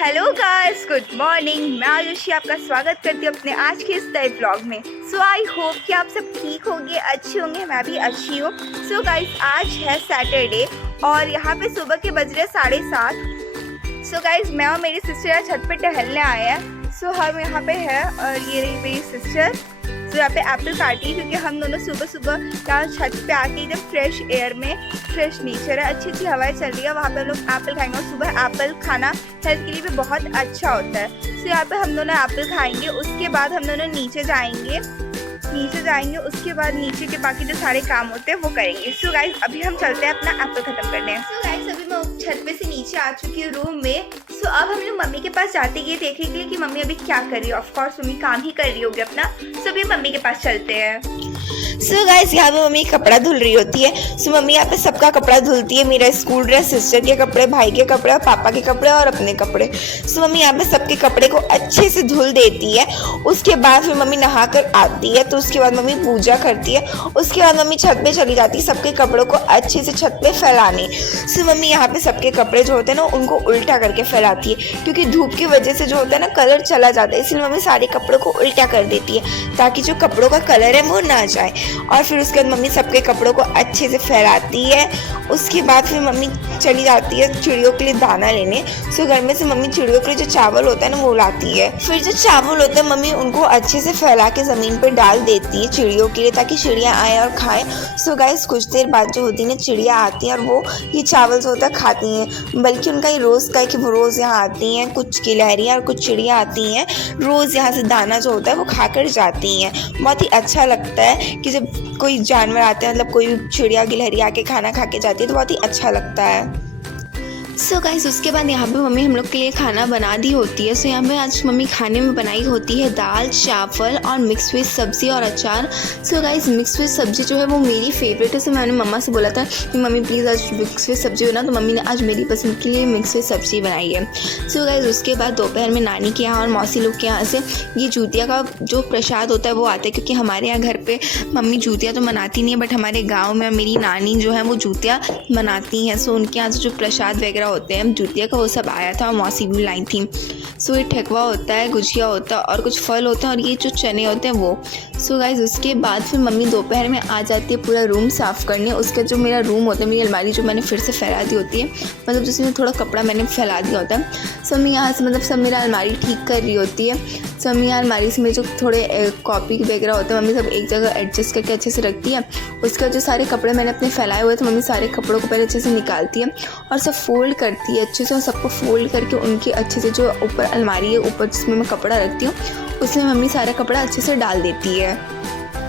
Hello guys, good morning. मैं आयुषी आपका स्वागत करती हूँ अपने आज के इस नए व्लॉग में। सो आई होप कि आप सब ठीक होंगे, अच्छे होंगे। मैं भी अच्छी हूँ। सो गाइस, आज है सैटरडे और यहाँ पे सुबह के बज रहे 7:30। सो गाइस, मैं और मेरी सिस्टर छत पे टहलने आए हैं। सो हम यहाँ पे है और ये रही मेरी सिस्टर। सो यहाँ पे एप्पल काटी क्योंकि हम दोनों सुबह सुबह यहाँ छत पे आके एकदम फ्रेश एयर में, फ्रेश नेचर है, अच्छी अच्छी हवाएं चल रही है, वहाँ पे हम लोग एप्पल खाएंगे। और सुबह एप्पल खाना हेल्थ के लिए भी बहुत अच्छा होता है। सो यहाँ पे हम दोनों एप्पल खाएंगे, उसके बाद हम दोनों नीचे जाएंगे। उसके बाद नीचे के बाकी जो सारे काम होते हैं वो करेंगे। सो गाइस, अभी हम चलते हैं अपना एप्पल खत्म करने। सो गाइस, अभी मैं छत पे से नीचे आ चुकी हूँ रूम में। सो अब हम लोग मम्मी के पास जाते हैं देखने के लिए कि मम्मी अभी क्या कर रही है। ऑफ कोर्स मम्मी काम ही कर रही होगी अपना। सो अभी मम्मी के पास चलते हैं। सो गाइस, यहाँ पे मम्मी कपड़ा धुल रही होती है। सो मम्मी यहाँ पे सबका कपड़ा धुलती है, मेरा स्कूल ड्रेस, सिस्टर के कपड़े, भाई के कपड़े और पापा के कपड़े और अपने कपड़े। सो मम्मी यहाँ पे सबके कपड़े को अच्छे से धुल देती है। उसके बाद फिर मम्मी नहा कर आती है, तो उसके बाद मम्मी पूजा करती है। उसके बाद मम्मी छत पे चली जाती है सबके कपड़ों को अच्छे से छत पे फैलाने। सो मम्मी यहाँ पे सबके कपड़े जो होते हैं ना उनको उल्टा करके फैलाती है, क्योंकि धूप की वजह से जो होता है ना कलर चला जाता है, इसलिए मम्मी सारे कपड़ों को उल्टा कर देती है ताकि जो कपड़ों का कलर है वो ना जाए। और फिर उसके बाद मम्मी सबके कपड़ों को अच्छे से फैलाती है। उसके बाद फिर मम्मी चली जाती है चिड़ियों के लिए दाना लेने। सो घर में से मम्मी चिड़ियों के लिए जो चावल होता है ना वो लाती है। फिर जो चावल होता है मम्मी उनको अच्छे से फैला के ज़मीन पे डाल देती है चिड़ियों के लिए, ताकि चिड़िया आए और खाएं। सो गाइस, कुछ देर बाद जो होती है ना चिड़िया आती हैं और वो ये चावल जो होता है खाती हैं। बल्कि उनका ये रोज़ का है कि वो रोज़ यहाँ आती हैं, कुछ गिलहरियाँ और कुछ चिड़िया आती हैं, रोज़ यहाँ से दाना जो होता है वो खा कर जाती हैं। बहुत ही अच्छा लगता है कि जब कोई जानवर आते हैं, मतलब कोई चिड़िया गिलहरी आके खाना खा के जाती है, तो बहुत ही अच्छा लगता है। सो गाइस, उसके बाद यहाँ पे मम्मी हम लोग के लिए खाना बना दी होती है। सो यहाँ पे आज मम्मी खाने में बनाई होती है दाल, चावल और मिक्स वेज सब्ज़ी और अचार। सो गाइस, मिक्स वेज सब्ज़ी जो है वो मेरी फेवरेट है। सो मैंने मम्मा से बोला था कि मम्मी प्लीज़ आज मिक्स वेज सब्ज़ी बना, तो मम्मी ने आज मेरी पसंद के लिए मिक्स वेज सब्ज़ी बनाई है। सो गाइस, उसके बाद दोपहर में नानी के यहाँ और मौसी लोग के यहाँ से ये जूतिया का जो प्रसाद होता है वो आता है, क्योंकि हमारे यहाँ घर पर मम्मी जूतिया तो मनाती नहीं है, बट हमारे गाँव में मेरी नानी जो है वो जूतिया मनाती हैं। सो उनके यहाँ से जो प्रसाद वगैरह होते हैं जूतिया का वो सब आया था और मौसी भी लाई थी। सो ये ठेकुआ होता है, गुजिया होता है और कुछ फल होते हैं और ये जो चने होते हैं वो। सो गाइस, उसके बाद फिर मम्मी दोपहर में आ जाती है पूरा रूम साफ़ करने। उसका जो मेरा रूम होता है, मेरी अलमारी जो मैंने फिर से फैला दी होती है, मतलब जिसमें थोड़ा कपड़ा मैंने फैला दिया होता है। सो मम्मी यहाँ से मतलब सब मेरा अलमारी ठीक कर रही होती है। सो मम्मी यहाँ अलमारी से मेरे जो थोड़े कॉपी वगैरह होते हैं मम्मी सब एक जगह एडजस्ट करके अच्छे से रखती है। उसके बाद जो सारे कपड़े मैंने अपने फैलाए हुए थे मम्मी सारे कपड़ों को पहले अच्छे से निकालती है और सब फोल्ड करती है अच्छे से, और सबको फोल्ड करके उनके अच्छे से जो ऊपर अलमारी है ऊपर जिसमें मैं कपड़ा रखती हूँ उसमें मम्मी सारा कपड़ा अच्छे से डाल देती है।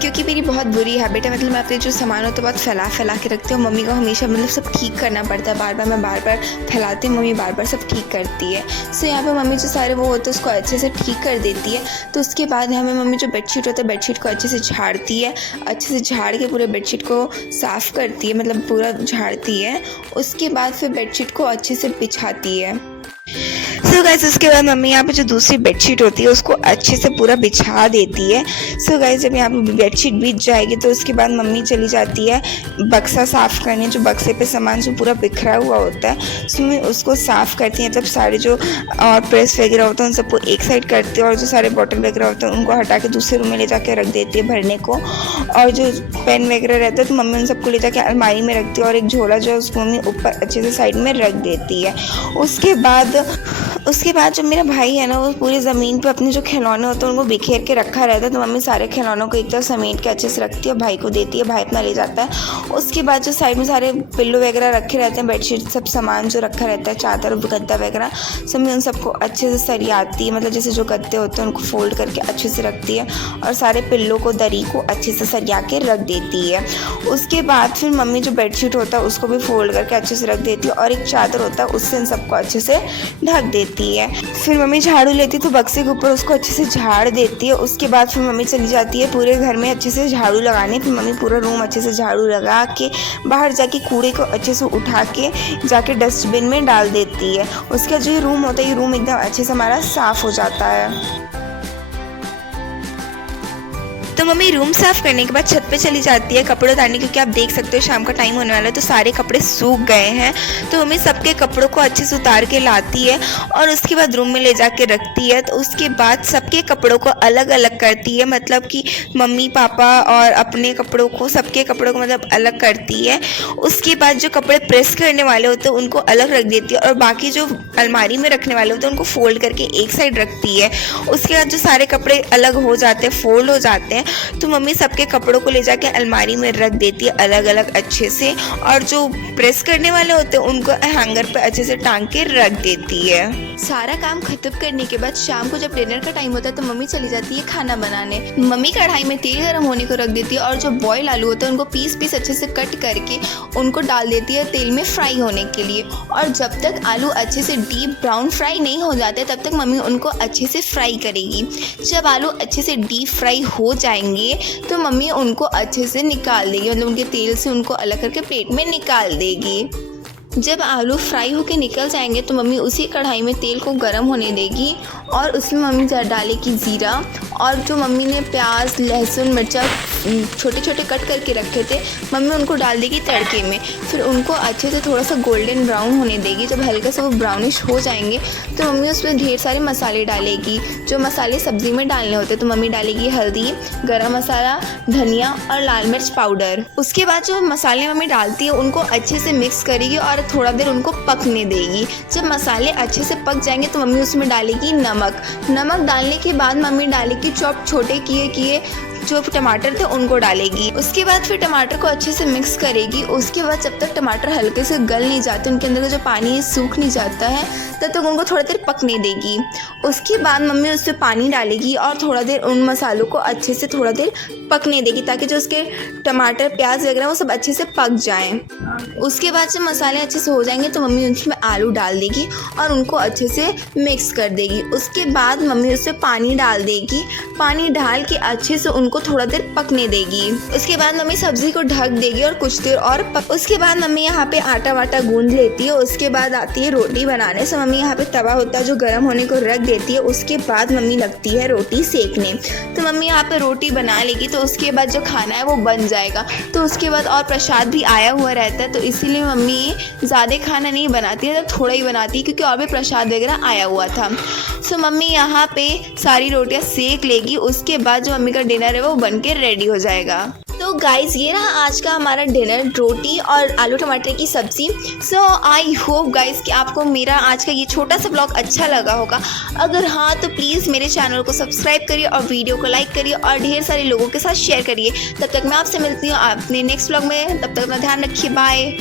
क्योंकि मेरी बहुत बुरी हैबिट है, मतलब मैं अपने जो सामान होता है बहुत फैला के रखती हूँ। मम्मी को हमेशा मतलब सब ठीक करना पड़ता है, मैं बार बार फैलाती हूँ, मम्मी बार बार सब ठीक करती है। सो यहाँ पे मम्मी जो सारे वो होते हैं उसको अच्छे से ठीक कर देती है। तो उसके बाद हमें मम्मी जो बेडशीट होता है बेडशीट को अच्छे से झाड़ती है, अच्छे से झाड़ के पूरे बेडशीट को साफ़ करती है, मतलब पूरा झाड़ती है। उसके बाद फिर बेडशीट को अच्छे से बिछाती है। सो गाइस, उसके बाद मम्मी यहाँ पे जो दूसरी बेडशीट होती है उसको अच्छे से पूरा बिछा देती है। सो गाइस, जब यहाँ पे बेडशीट बिछ जाएगी तो उसके बाद मम्मी चली जाती है बक्सा साफ़ करने, जो बक्से पे सामान जो पूरा बिखरा हुआ होता है। सो मम्मी उसको साफ़ करती है, मतलब सारे जो और प्रेस वगैरह होता है उन सबको एक साइड करती है, और जो सारे बॉटल वगैरह होते हैं उनको हटा के दूसरे रूम में ले जाके रख देती है भरने को। और जो पेन वगैरह रहता है तो मम्मी उन सबको ले जाके अलमारी में रखती है, और एक झोला जो है उसको मम्मी ऊपर अच्छे से साइड में रख देती है। उसके बाद जो मेरा भाई है ना वो पूरी ज़मीन पे अपने जो खिलौने होते हैं उनको बिखेर के रखा रहता है, तो मम्मी सारे खिलौनों को एक तरफ समेट के अच्छे से रखती है, भाई को देती है, भाई अपना ले जाता है। उसके बाद जो साइड में सारे पिल्लो वगैरह रखे रहते हैं, बेडशीट सब सामान जो रखा रहता है, चादर गद्दा वगैरह सब में उन सबको अच्छे से सरियाती है, मतलब जैसे जो गद्दे होते हैं उनको फोल्ड करके अच्छे से रखती है, और सारे पिल्लों को दरी को अच्छे से सरिया के रख देती है। उसके बाद फिर मम्मी जो बेडशीट होता है उसको भी फोल्ड करके अच्छे से रख देती है, और एक चादर होता है उससे इन सबको अच्छे से ढक देती है। फिर मम्मी झाड़ू लेती है तो बक्से के ऊपर उसको अच्छे से झाड़ देती है। उसके बाद फिर मम्मी चली जाती है पूरे घर में अच्छे से झाड़ू लगाने। फिर मम्मी पूरा रूम अच्छे से झाड़ू लगा के बाहर जाके कूड़े को अच्छे से उठा के जाके डस्टबिन में डाल देती है। उसका जो ये रूम होता है ये रूम एकदम अच्छे से हमारा साफ़ हो जाता है। तो मम्मी रूम साफ़ करने के बाद छत पे चली जाती है कपड़े उतारने, क्योंकि आप देख सकते हो शाम का टाइम होने वाला है तो सारे कपड़े सूख गए हैं। तो मम्मी सबके कपड़ों को अच्छे से उतार के लाती है और उसके बाद रूम में ले जाके रखती है। तो उसके बाद सबके कपड़ों को अलग अलग करती है, मतलब कि मम्मी पापा और अपने कपड़ों को, सबके कपड़ों को मतलब अलग करती है। उसके बाद जो कपड़े प्रेस करने वाले होते हैं उनको अलग रख देती है और बाकी जो अलमारी में रखने वाले होते हैं उनको फोल्ड करके एक साइड रखती है। उसके बाद जो सारे कपड़े अलग हो जाते हैं, फोल्ड हो जाते हैं, तो मम्मी सबके कपड़ों को ले जाके अलमारी में रख देती है अलग अलग अच्छे से, और जो प्रेस करने वाले होते हैं उनको हैंगर पे अच्छे से टांग के रख देती है। सारा काम खत्म करने के बाद शाम को जब डिनर का टाइम होता है तो मम्मी चली जाती है खाना बनाने। मम्मी कढ़ाई में तेल गर्म होने को रख देती है और जो बॉयल आलू होते हैं उनको पीस पीस अच्छे से कट करके उनको डाल देती है तेल में फ्राई होने के लिए। और जब तक आलू अच्छे से डीप ब्राउन फ्राई नहीं हो जाते तब तक मम्मी उनको अच्छे से फ्राई करेगी। जब आलू अच्छे से डीप फ्राई हो जाएंगे तो मम्मी उनको अच्छे से निकाल देगी, मतलब उनके तेल से उनको अलग करके प्लेट में निकाल देगी। जब आलू फ्राई होके निकल जाएंगे तो मम्मी उसी कढ़ाई में तेल को गर्म होने देगी और उसमें मम्मी डालेगी ज़ीरा, और जो मम्मी ने प्याज लहसुन मिर्चा छोटे छोटे कट करके रखे थे मम्मी उनको डाल देगी तड़के में। फिर उनको अच्छे से थोड़ा सा गोल्डन ब्राउन होने देगी। जब हल्का सा वो ब्राउनिश हो जाएंगे तो मम्मी उसमें ढेर सारे मसाले डालेगी, जो मसाले सब्ज़ी में डालने होते तो मम्मी डालेगी हल्दी, गरम मसाला, धनिया और लाल मिर्च पाउडर। उसके बाद जो मसाले मम्मी डालती है उनको अच्छे से मिक्स करेगी और थोड़ा देर उनको पकने देगी। जब मसाले अच्छे से पक जाएंगे तो मम्मी उसमें डालेगी नमक डालने के बाद मम्मी डालेगी चॉप छोटे किए जो टमाटर थे उनको डालेगी। उसके बाद फिर टमाटर को अच्छे से मिक्स करेगी। उसके बाद जब तक टमाटर हल्के से गल नहीं जाते, उनके अंदर का जो पानी है सूख नहीं जाता है, तब तक उनको थोड़ा देर पकने देगी। उसके बाद मम्मी उसमें पानी डालेगी और थोड़ा देर उन मसालों को अच्छे से थोड़ा देर पकने देगी ताकि जो उसके टमाटर प्याज वगैरह वो सब अच्छे से पक जाएं। उसके बाद जब मसाले अच्छे से हो जाएंगे तो मम्मी उसमें आलू डाल देगी और उनको अच्छे से मिक्स कर देगी। उसके बाद मम्मी उसमें पानी डाल देगी, पानी डाल के अच्छे से उनको थोड़ा देर पकने देगी। उसके बाद मम्मी सब्जी को ढक देगी और कुछ देर और उसके बाद मम्मी यहाँ पे आटा वाटा गूंद लेती है। उसके बाद आती है रोटी बनाने। से मम्मी यहाँ पे तवा होता है जो गर्म होने को रख देती है। उसके बाद मम्मी लगती है रोटी सेकने। तो मम्मी यहाँ पे रोटी बना लेगी तो उसके बाद जो खाना है वो बन जाएगा। तो उसके बाद और प्रसाद भी आया हुआ रहता है तो इसीलिए मम्मी ज़्यादा खाना नहीं बनाती है, तो थोड़ा ही बनाती है क्योंकि और भी प्रसाद वगैरह आया हुआ था। सो मम्मी यहाँ पे सारी रोटियाँ सेक लेगी। उसके बाद जो मम्मी का डिनर है वो बन के रेडी हो जाएगा। तो गाइज़ ये रहा आज का हमारा डिनर, रोटी और आलू टमाटर की सब्ज़ी। सो आई होप गाइज़ कि आपको मेरा आज का ये छोटा सा ब्लॉग अच्छा लगा होगा। अगर हाँ तो प्लीज़ मेरे चैनल को सब्सक्राइब करिए और वीडियो को लाइक करिए और ढेर सारे लोगों के साथ शेयर करिए। तब तक मैं आपसे मिलती हूँ अपने नेक्स्ट ब्लॉग में। तब तक अपना ध्यान रखिए, बाय।